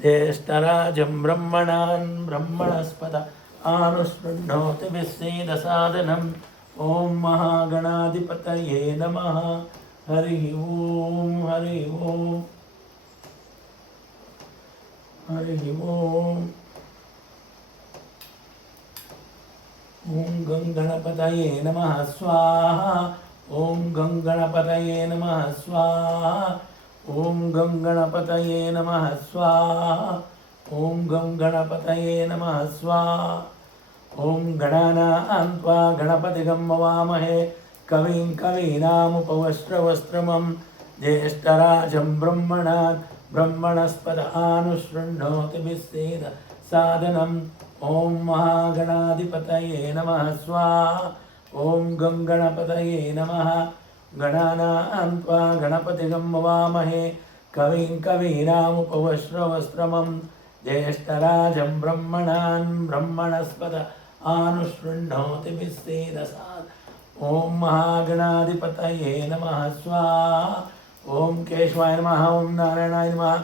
ज्येष्ठराजं ब्रह्मणान् ब्रह्मणस्पत आनुशृण्वोति विश्वेदसादनम् ॐ महागणाधिपतये नमः। हरिः ॐ हरिः ॐ हरिः ॐ। ॐ गं गणपतये नमः स्वाहा। ॐ गं गणपतये नमः स्वाहा। ॐ गं गणपतये नमः स्वाहा। ॐ गं गणपतये नमः स्वाहा। ॐ गणानां त्वा गणपतिगं हवामहे कविं कवीनामुपवस्त्रवस्त्रमं ज्येष्ठराजं ब्रह्मणान् ब्रह्मणस्पत आनुशृण्वोति विश्वेद सादनम् ॐ महागणाधिपतये नमः स्वाहा। ॐ गं गणपतये नमः। गणानां त्वा गणपतिगं हवामहे कविं कवीनामुपवस्त्रवस्त्रमं ज्येष्ठराजं ब्रह्मणान् ब्रह्मणस्पत आनुशृण्वोति विश्वेदसादनम् ॐ महागणाधिपतये नमः स्वाहा। ॐ केशवाय नमः। ॐ नारायणाय नमः।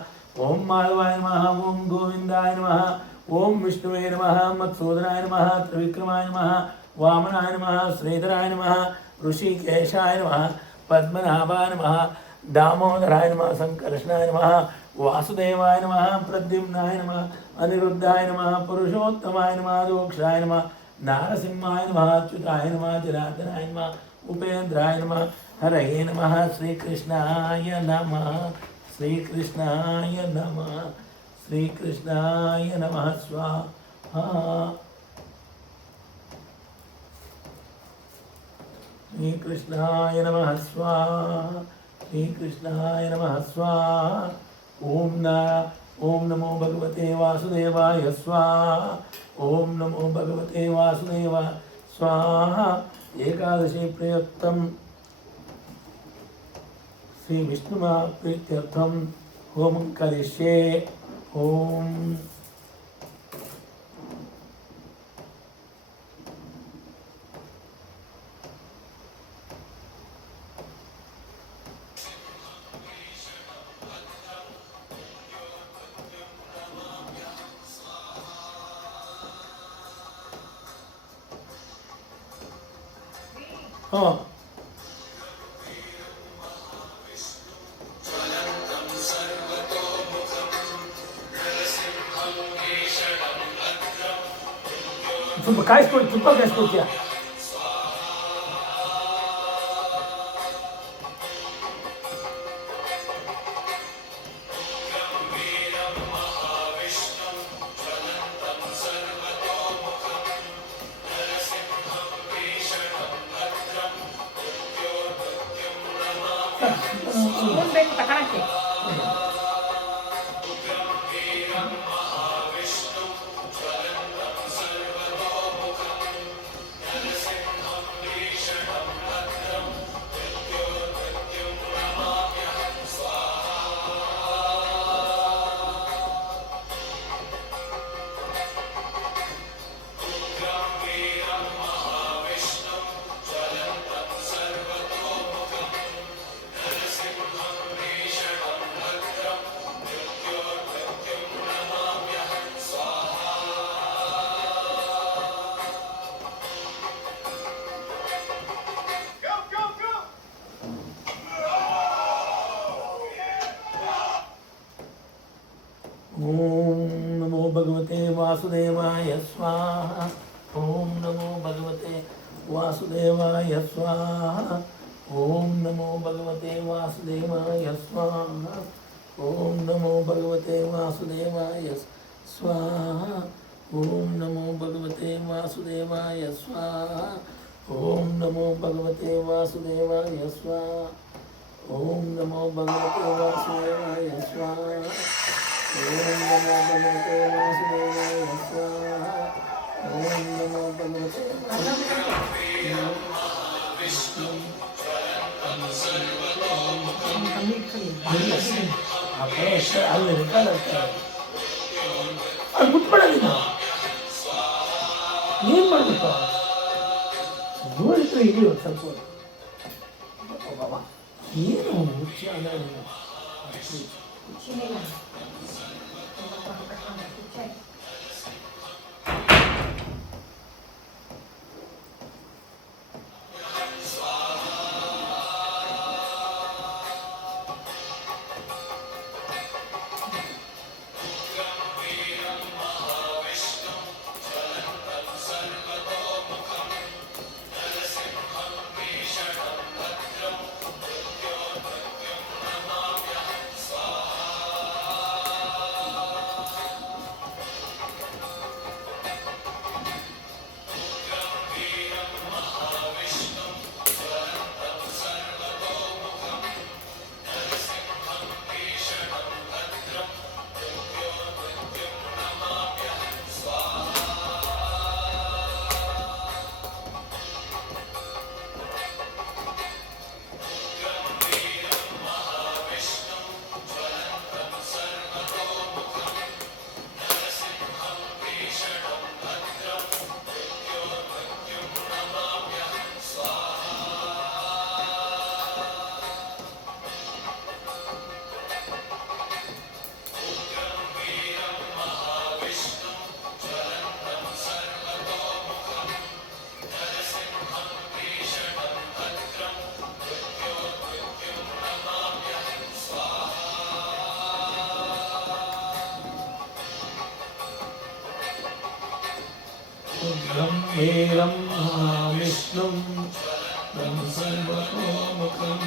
ॐ माधवाय नमः। ॐ गोविन्दाय नमः। ॐ विष्णुवे नमः। मत्सूदनाय नमः। त्रिविक्रमाय नमः। वामनाय नमः। श्रीधराय नमः। ऋषिकेशाय नमः। पद्मनाभाय नमः। दामोदराय नमः। संकर्षणाय नमः। वासुदेवाय नमः। प्रद्युम्नाय नमः। अनिरुद्धाय नमः। पुरुषोत्तमाय नमः। दोक्षाय नमः। नारसिंहाय नमः। अच्युताय नमः। जनार्दनाय नमः। उपेन्द्राय नमः। हरये नमः। श्रीकृष्णाय नमः। श्रीकृष्णाय नमः। श्रीकृष्णाय नमः स्वाहा। श्रीकृष्णाय नमः स्वाहा। श्रीकृष्णाय नमः स्वाहा। ॐ नमो भगवते वासुदेवाय स्वाहा। ॐ नमो भगवते वासुदेवाय स्वाहा। एकादशी प्रयुक्तं श्री विष्णुप्रीत्यर्थं होमं करिष्ये। ओम हाँ काय चुप्पा काय स्कोर भगवते वासुदेवाय स्वाहा। ओम नमो भगवते वासुदेवाय स्वाहा। ओम नमो भगवते वासुदेवाय स्वाहा। ओम नमो भगवते वासुदेवाय स्वाहा। ओम नमो भगवते वासुदेवाय स्वाहा। ओम नमो भगवते वासुदेवाय स्वाहा। ओम नमो भगवते वासुदेवाय स्वाहा। ओम नमो भगवते वासुदेवाय स्वाहा। ओम नमो भगवते ಅಲ್ಲಿ ರೆಕಾರ್ಡ್ ಆಗ್ತಾರೆ ಅದು ಮುಟ್ಬಿಡೋದಿಲ್ಲ ಏನು ಮಾಡಬೇಕು ದೂರಿದ್ರೆ ಇಲ್ಲಿ ಸ್ವಲ್ಪ ಬಾಬಾ ಏನು ಮುಚ್ಚ ब्रह्मेरं विष्णुं ब्रह्मसर्वतोमुखं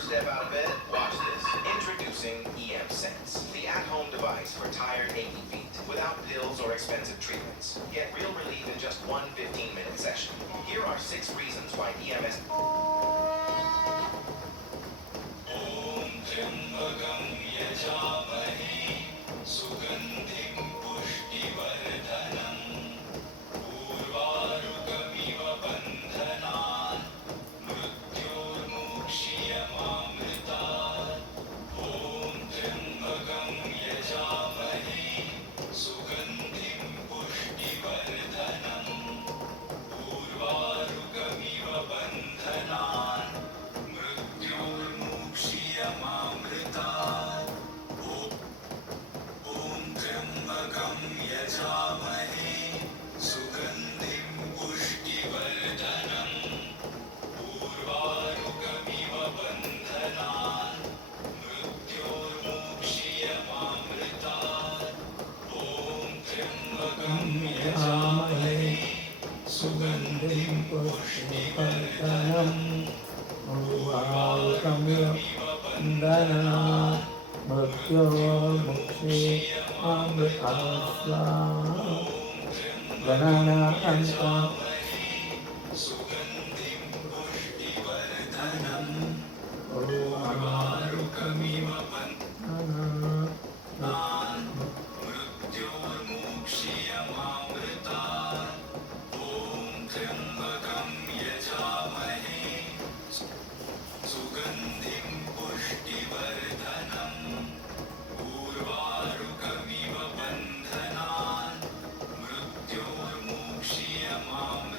First step out of bed? Watch this. Introducing EM Sense, the at-home device for tired, achy feet. Without pills or expensive treatments. Get real relief in just one 15-minute session. Here are 6 reasons why EMS... ॐ त्र्यम्बकं यजामहे सुगन्धिं पुष्टिवर्धनम् उर्वारुकमिव बन्धनान् मृत्योर्मुक्षीयमामृतात् ॐ त्र्यम्बकं यजामहे सुगन्धिं पुष्टिवर्धनम् उर्वारुकमिव बन्धनान् मृत्योर्मुक्षीयमामृतात् ॐ त्र्यम्बकं यजामहे सुगन्धिं पुष्टिवर्धनम् उर्वारुकमिव बन्धनान् मृत्योर्मुक्षीयमामृतात् ॐ त्र्यम्बकं यजामहे सुगन्धिं पुष्टिवर्धनम् उर्वारुकमिव बन्धनात् मृत्योर्मुक्षीयमामृतात् गणनान्ता सुगन्धिं पुष्टिवर्धनम् उर्वारुकमिव बन्धनान् मृत्योर्मुक्षीयमामृतात् ॐ त्र्यम्बकं यजामहे सुगन्धिं पुष्टिवर्धनम् उर्वारुकमिव बन्धनान् मृत्योर्मुक्षीयमामृतात्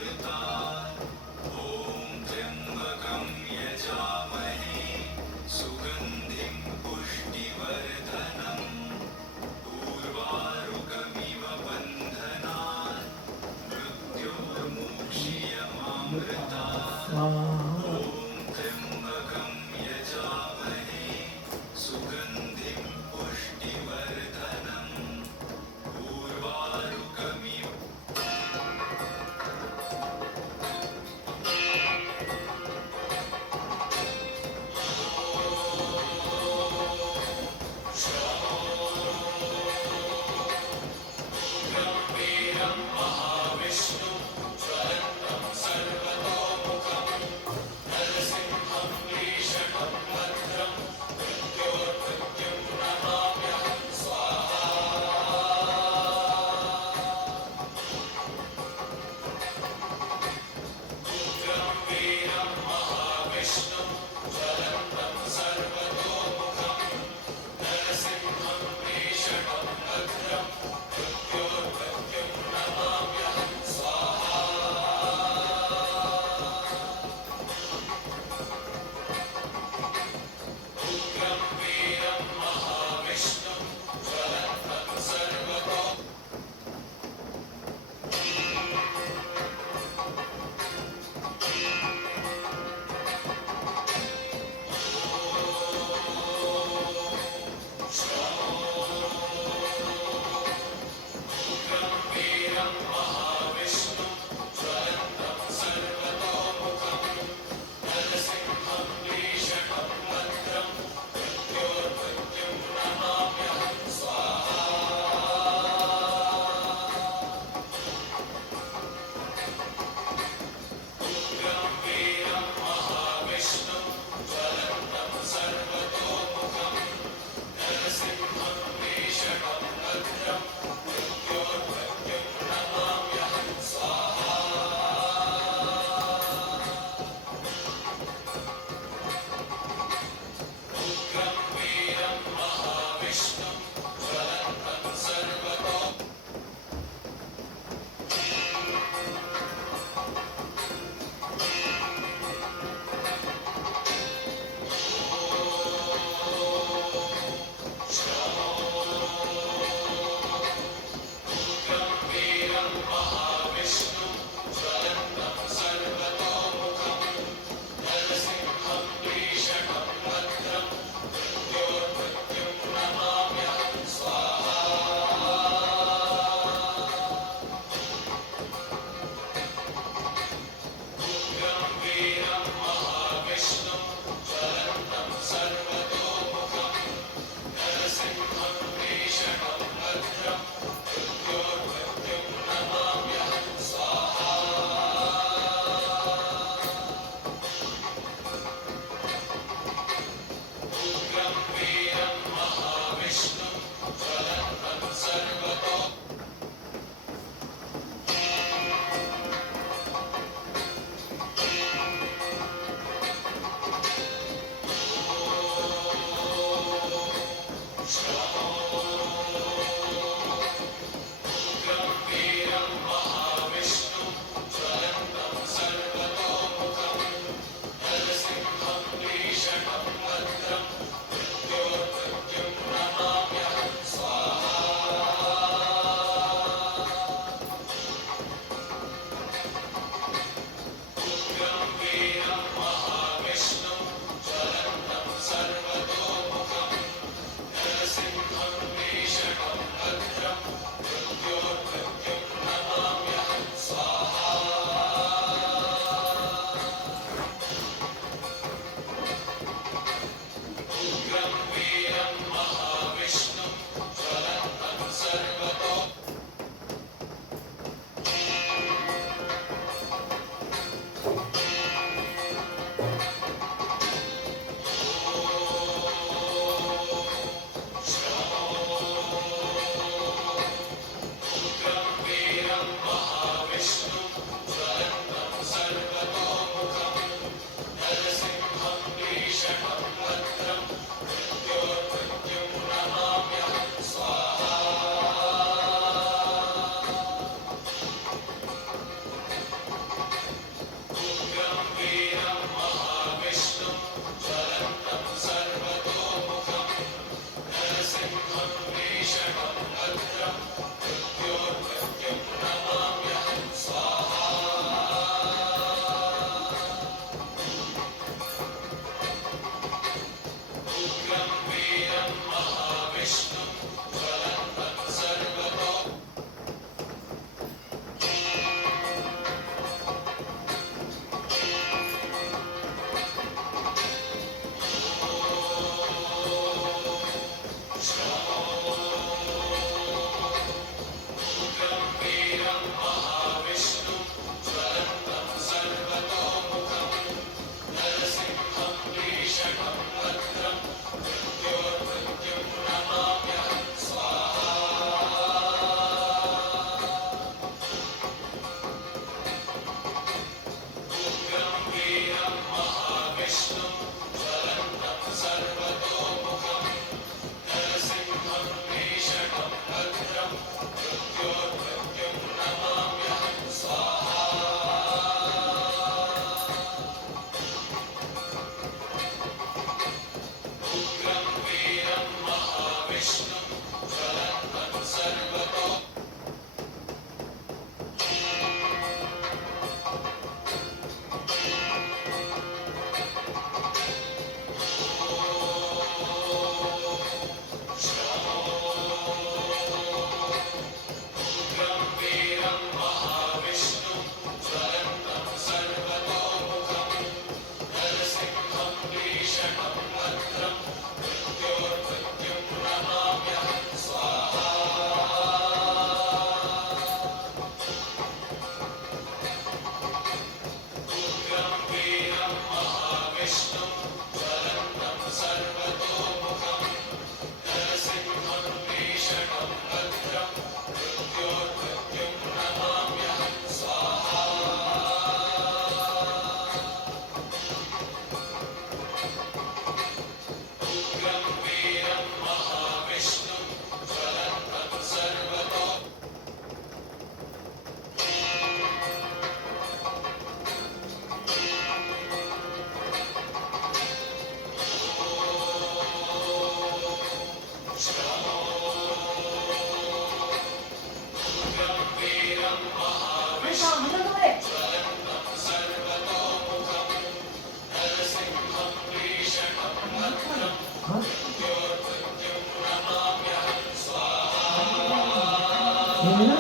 ఏమైనా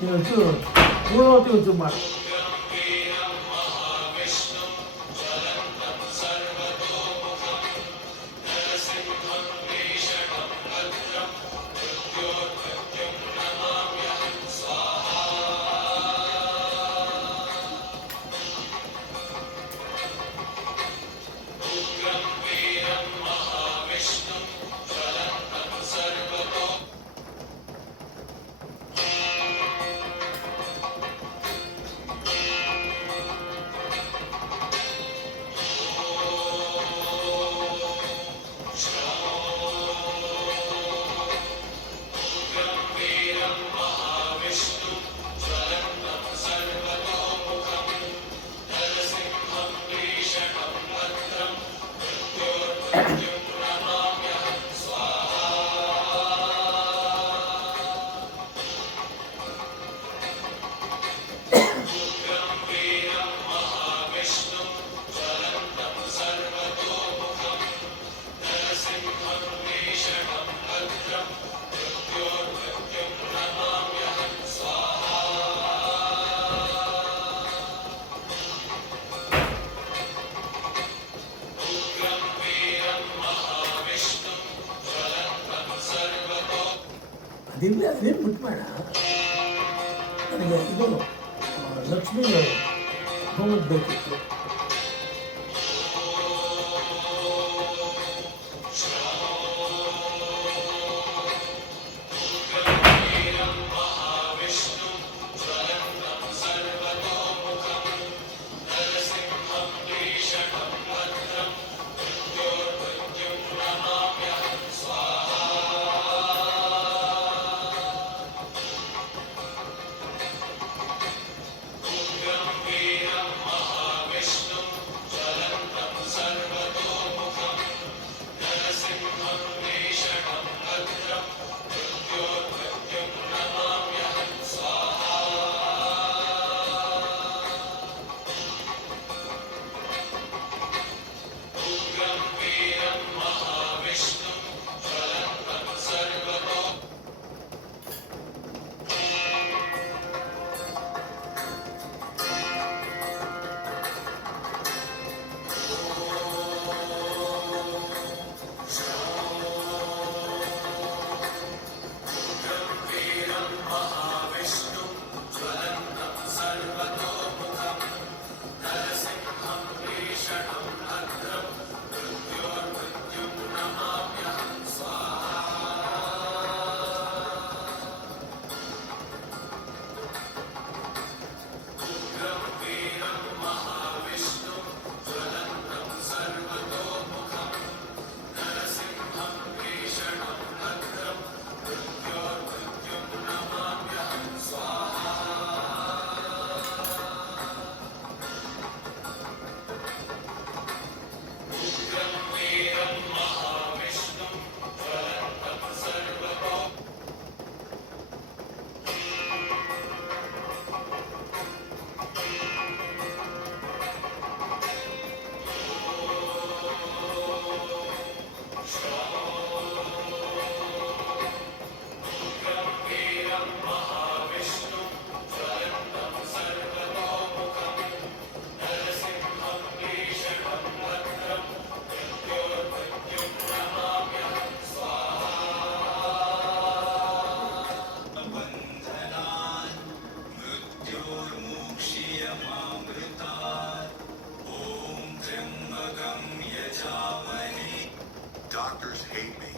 నేను వచ్చు పూర్వవతి వచ్చు మాట ಅದೇನು ಮುಟ್ಬೇಡ ನನಗೆ ಇದು ಲಕ್ಷ್ಮೀ ಹೋಮಕ್ಕೆ ಬೇಕಿತ್ತು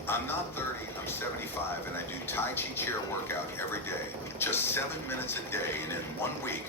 I'm not 30, I'm 75, and I do Tai Chi chair workout every day. Just 7 minutes a day, and in 1 week,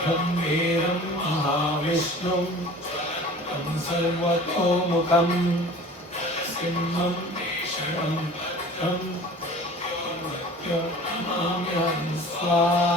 गम्भीरं महाविष्णुं तं सर्वतोमुखं सिंहं शरणं भद्रं नमाम्यहं स्वाहा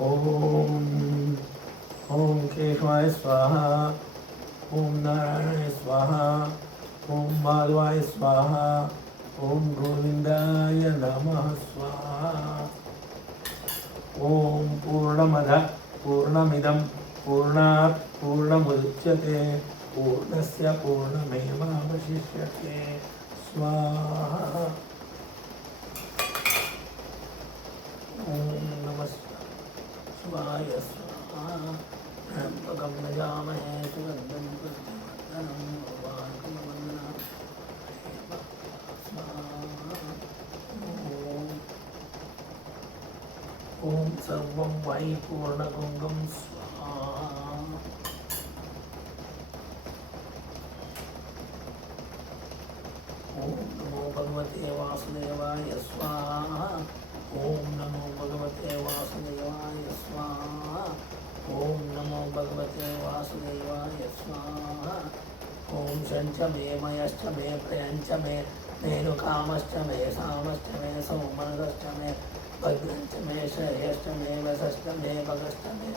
ॐ केशवाय स्वाहा, ॐ नारायणाय स्वाहा, ॐ माधवाय स्वाहा, ॐ गोविन्दाय नमः स्वाहा। ॐ पूर्णमदः पूर्णमिदं पूर्णात् पूर्णमुदच्यते पूर्णस्य पूर्णमेवावशिष्यते स्वाहा। ॐ नमः शिवाय स्वाहा। त्र्यम्बकं यजामहे सुगन्धं पुष्टिवर्धनं उर्वारुकमिव स्वाहा। ॐ सर्वं वै पूर्णगुङ्गं स्वाहा। ॐ नमो भगवते वासुदेवाय स्वाहा। ॐ नमो भगवते वासुदेवाय स्वाहा। ॐ नमो भगवते वासुदेवाय स्वाहा। ॐ शञ्च मे मयश्च मे प्रियञ्च मे मेनुकामश्च मे सामश्च मे सौमनश्च मे भद्रञ्च मे श्रेयश्च मे वसश्च मे भगश्च मे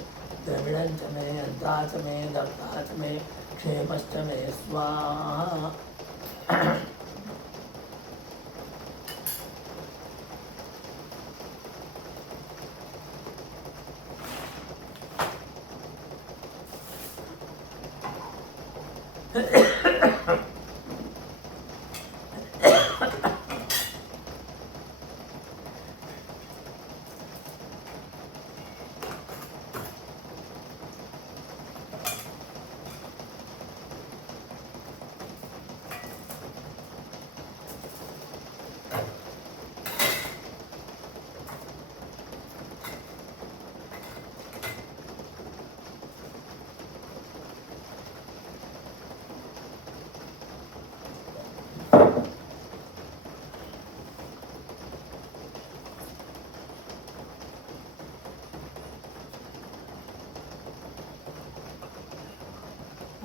द्रविडञ्च मे अन्ता च मे दत्ता च मे क्षेमश्च मे स्वाहा।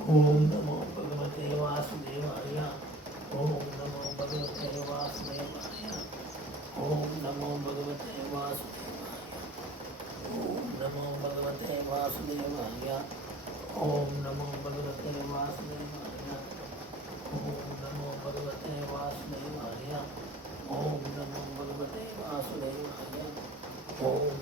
ॐ नमो भगवते वासुदेवाय। ॐ नमो भगवते वासुदेवाय। ॐ नमो भगवते वासुदेवाय। ॐ नमो भगवते वासुदेवाय। ॐ नमो भगवते वासुदेवाय। ॐ नमो भगवते वासुदेवाय। ॐ नमो भगवते वासुदेवाय। ॐ